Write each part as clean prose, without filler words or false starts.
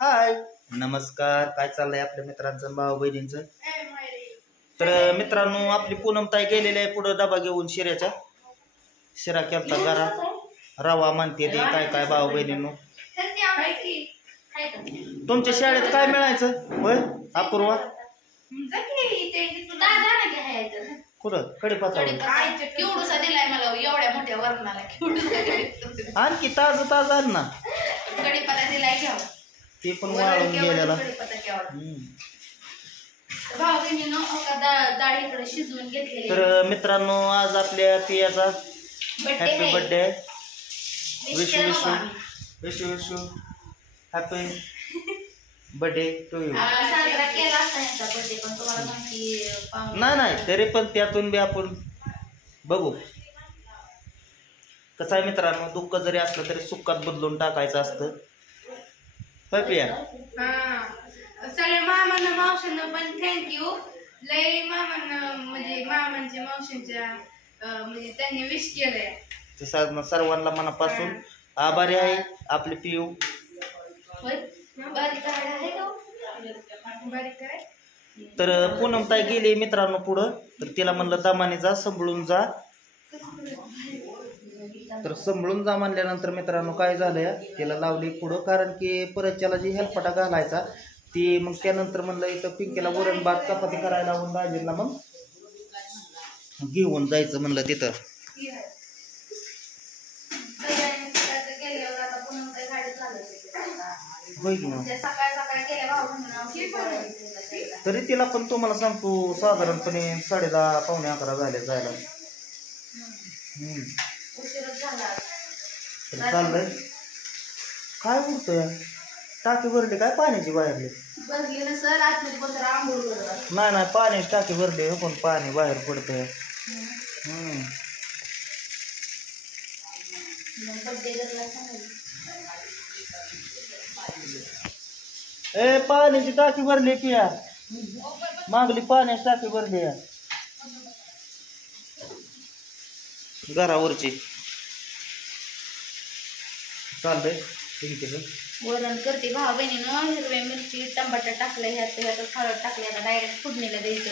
हाय नमस्कार, काय चाललंय आपल्या मित्रांचं भाऊ बहिणींचं. तर मित्रांनो, आपली पूनमताई गेलेली आहे पुढं डबा घेऊन शिऱ्याच्या. शिरा केलता जरा रवा म्हणते ते काय काय भाऊ बहिणींनो. तुमच्या शाळेत काय मिळायचं होय अपूर्वा? कुठं कढीपत्ता दिलाय मला एवढ्या मोठ्या वर्णाला आणखी ताज ताज आण ना. कढीपत्ता दिलाय घ्या ते पण वाळून गेलेला. शिजवून घेतले. तर मित्रांनो, आज आपल्या पियाचा happy birthday. Wish wish wish wish happy birthday to you. साजरा केला असता यांचा बर्थडे, पण तुम्हाला माहिती नाही तरी पण त्यातून बी आपण बघू. कसं आहे मित्रांनो, दुःख जरी असलं तरी सुखात बदलून टाकायचं असतं. पिया सगळ्या मामांना मावशांना पण थँक्यू. लय मामांना म्हणजे मामांच्या मावशांच्या म्हणजे त्यांनी विश केलंय. सर्वांना मनापासून आभारी आहे आपले पियू. तर पूनमताई गेली मित्रांनो पुढं, तर तिला म्हणलं दमाने जा, सांभाळून जा. तर सांभाळून जा म्हणल्यानंतर मित्रांनो काय झालं, तिला लावली पुढं, कारण की परत त्याला जी हेलपाटा घालायचा ती. मग त्यानंतर म्हणलं इथं पिंकीला वरण भात चपाती करायला लावून दाजींना मग घेऊन जायचं म्हणलं तिथं. होय की मग. तरी तिला पण तुम्हाला सांगतो साधारणपणे 10:30 पावणे 11 झाले जायला. चाललंय काय उरतोय, टाकी भरली काय पाण्याची बाहेरली? नाही पाण्याची टाकी भरली, पण पाणी बाहेर पडतंय. ए पाण्याची टाकी भरली की या मागली, पाण्याची टाकी भरली या घरावरची. चालतंय वरण करते भाऊ बहिणीनं. हिरवी मिरची टमाटर टाकलं, ह्यात हळद टाकले. आता डायरेक्ट फोडणीला द्यायचं.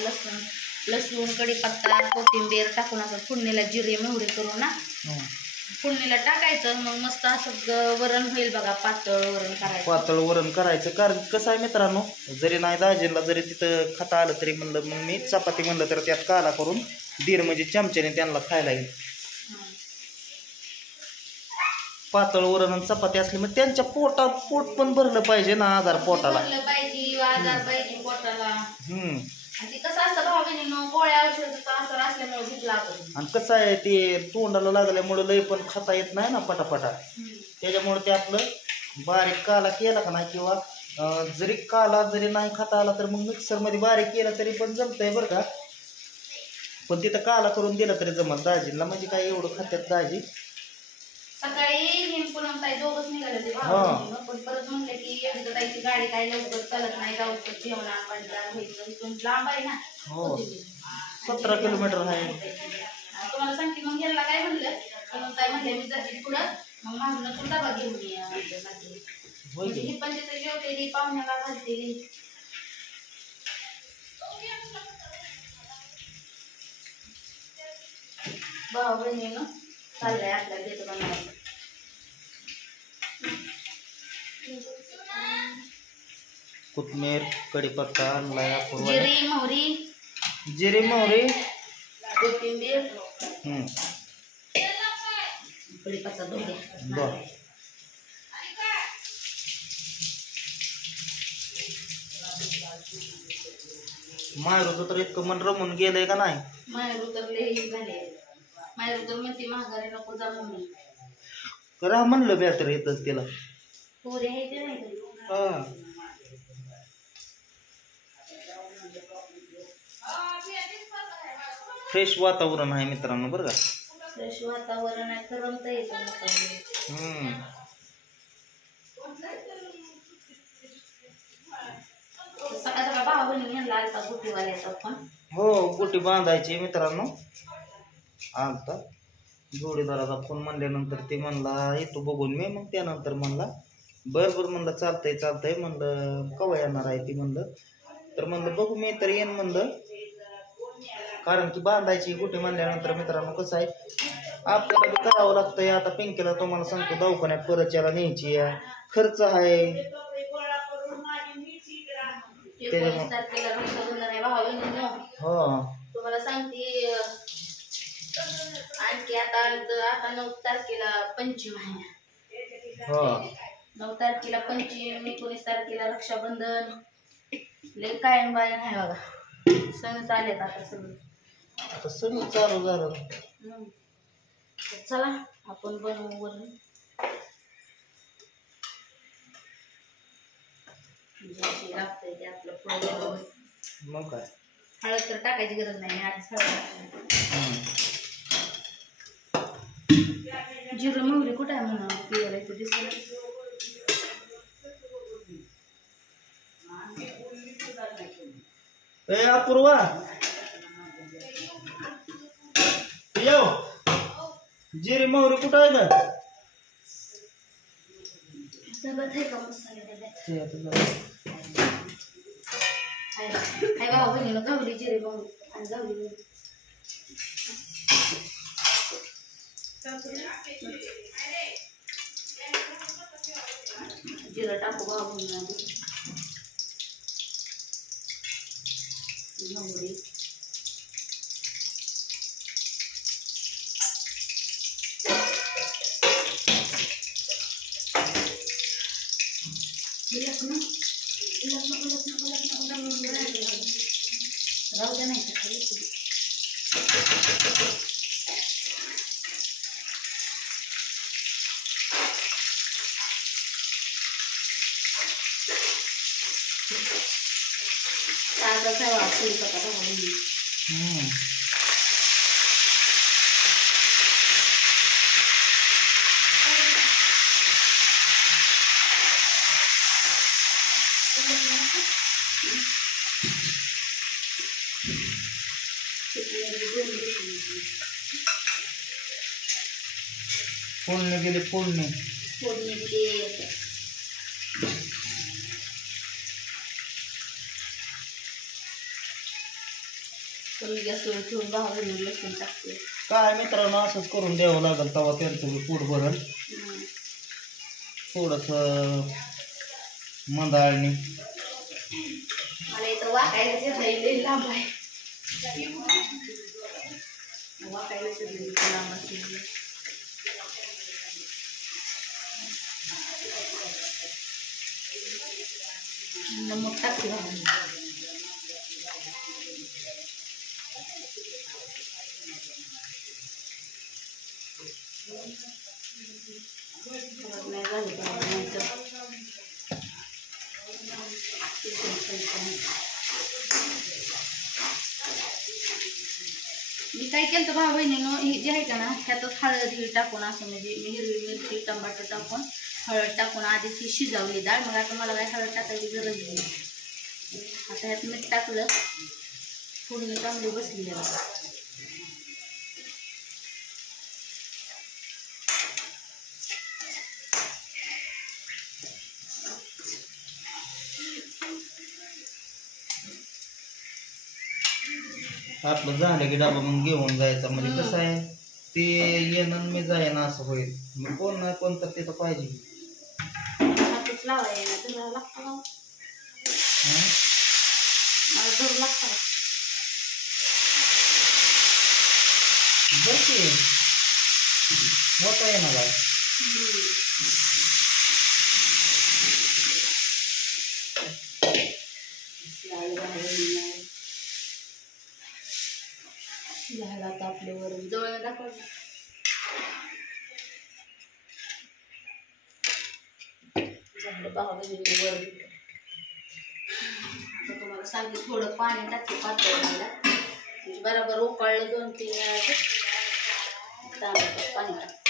लसूण कढीपत्ता कोथिंबीर टाकून असं फोडणीला जिरे मोहरी करून ना फोडणीला टाकायचं. मग मस्त असं वरण होईल बघा. पातळ वरण करायचं. पातळ वरण करायचं. कारण कसं आहे मित्रांनो, जरी नाही दाजींना जरी तिथं खाता आलं तरी म्हणलं मग मी चपाती म्हणलं तर त्यात काला करून दीर म्हणजे चमच्याने त्यांना खायला येईल. पातळ वरण आणि चपाती असली मग त्यांच्या पोट पण भरलं पाहिजे ना. आजार पोटाला पाहिजे पोटाला. आणि कसं असतं भाऊ बहिणीनं, पोळ्या असर असल्यामुळे भूक लागत. आणि कसं आहे ते तोंडाला लागल्यामुळे लय पण खाता येत नाही ना पटापटा. त्याच्यामुळे ते आपलं बारीक काला केला का नाही, किंवा जरी काला जरी नाही खाता आला तर मग मिक्सरमध्ये बारीक केला तरी पण जमतंय बरं का. पण तिथं काला करून दिला तरी जमत दाजींना. म्हणजे काय एवढं खात्यात दाजी. सकाळी पूनमताई दोघंच निघाले होते भाऊ, पण परत म्हणले की ताईची गाडी काय लवकर चालत नाही, लवकर जेवण इथून लांब आहे ना. 17 किलोमीटर आहे. तुम्हाला सांगते. मग याला काय म्हणलं, पूनमताई म्हणले मी जाते पुढं, मग माझं तू डबा घेऊन ये आमच्यासाठी. ही पण तिथे जेवलेली, पाहुण्याला घालतेली. भाऊ बहिणीनं चाललंय आपल्याला देतो बनवायचं. कोथमीर कढीपत्ता आणलाय, जिरे मोहरी कोथिंबीर कढीपत्ता बर. मायरूचं तर इतकं मन रमून गेलंय का नाही. मायरू तर लई झाले. मायरू तर म्हणते महागारी नको जा म्हणून. करा म्हणलं बेटर येतच तिला. पोरे आहे ते नाही. फ्रेश वातावरण आहे मित्रांनो बरं का. फ्रेश वातावरण आहे. करमत येतं. सकाळ सकाळ भाऊ बहिणी यांना आलता गुटीवाल्याचा पण. हो गुटी बांधायची मित्रांनो. आलता जोडीदाराचा फोन म्हणल्यानंतर ते म्हणला येतो बघून मी. मग त्यानंतर म्हणला बरं म्हणलं चालतंय चालतंय म्हणलं कवा येणार आहे ती म्हणलं. तर म्हणलं बघू मी तर येईन म्हणलं, कारण की बांधायची कुठे म्हणल्यानंतर मित्रांनो कसं आहे आपल्याला बी करावं लागतंय. आता पिंकीला तुम्हाला सांगतो दवाखान्यात परत याला न्यायची आहे, खर्च आहे. 19 तारखेला रक्षाबंधन आहे भावा बहिणींनो. हो तुम्हाला सांगते आणखी आता 9 तारखेला पंचमी आहे. हो 9 तारखेला पंचमी, 19 तारखेला रक्षाबंधन. लय कायम बायन आहे बघा, सण चालेत आता सगळं. आता सगळं चालू झालं. तर चला आपण बनवू वरून. जे लागतंय ते आपलं पुढे. मग काय हळद तर टाकायची गरज नाही, मी आधीच हळद टाकली. जिरं मोहरी कुठं आहे म्हणा पिवळं आहे, ते दिसलं. ए अपूर्वा येऊ, जिरे मोहरी कुठं आहे का? डब्यात आहे का मसाले डब्यात? ते आता जरा- हाय भावा बहिणीनं गावली जिरे मोहरी आणि गावली जिरं टाकू भावा बहिणी आधी. मोहरी राहू द्या नाही तर ताजा ठेवा पुरी पका भावा. फोडणी गेली फोडणी. फोडणी दिली. गॅसवर ठेवून भावा बहिणी लसूण टाकते. काय मित्रांनो असंच करून द्यावं लागेल तेव्हा त्यांचं बी पोट भरल. थोडस मंदाळणी. मला इथं वाकायला लई लांब आहे. वाकायला लांब असते. नमक टाकते भावा. नाही झालं मी काय केलं तर भावा बहिणीनं हे जे आहे का ना ह्यातच हळद ही टाकून असं म्हणजे मी हिरवी मिरची टमाटर टाकून हळद टाकून आधीच ही शिजवली डाळ. मग आता मला काय हळद टाकायची गरज नाही. आता ह्यात मीठ टाकलं, फोडणी चांगली बसली आहे. आपलं झालं की डबा मग घेऊन जायचा. म्हणजे कसं आहे ते येणं मी जाईन असं होईल. मग कोण नाही कोण तर तिथं पाहिजे. हातच लावायला तुला लागतं ना, मला धरू लागतं. बस होता येणार आहे. झालं आता आपल्या वरून जवळ दाखवलं. झालं भावा बहिणीने वर तुम्हाला सांगते थोडं पाणी टाकते पातळीला. बरोबर उकळलं 2-3 वेळा तांदळात पाणी टाकते.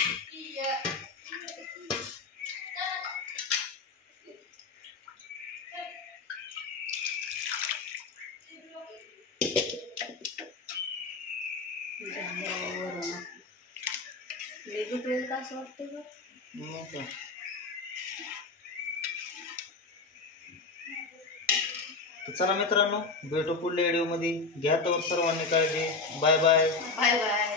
वरून का असं वाटतं. तर चला मित्रांनो, भेटू पुढल्या व्हिडिओमध्ये. घ्या तर सर्वांनी काळजी. Bye bye. Bye bye.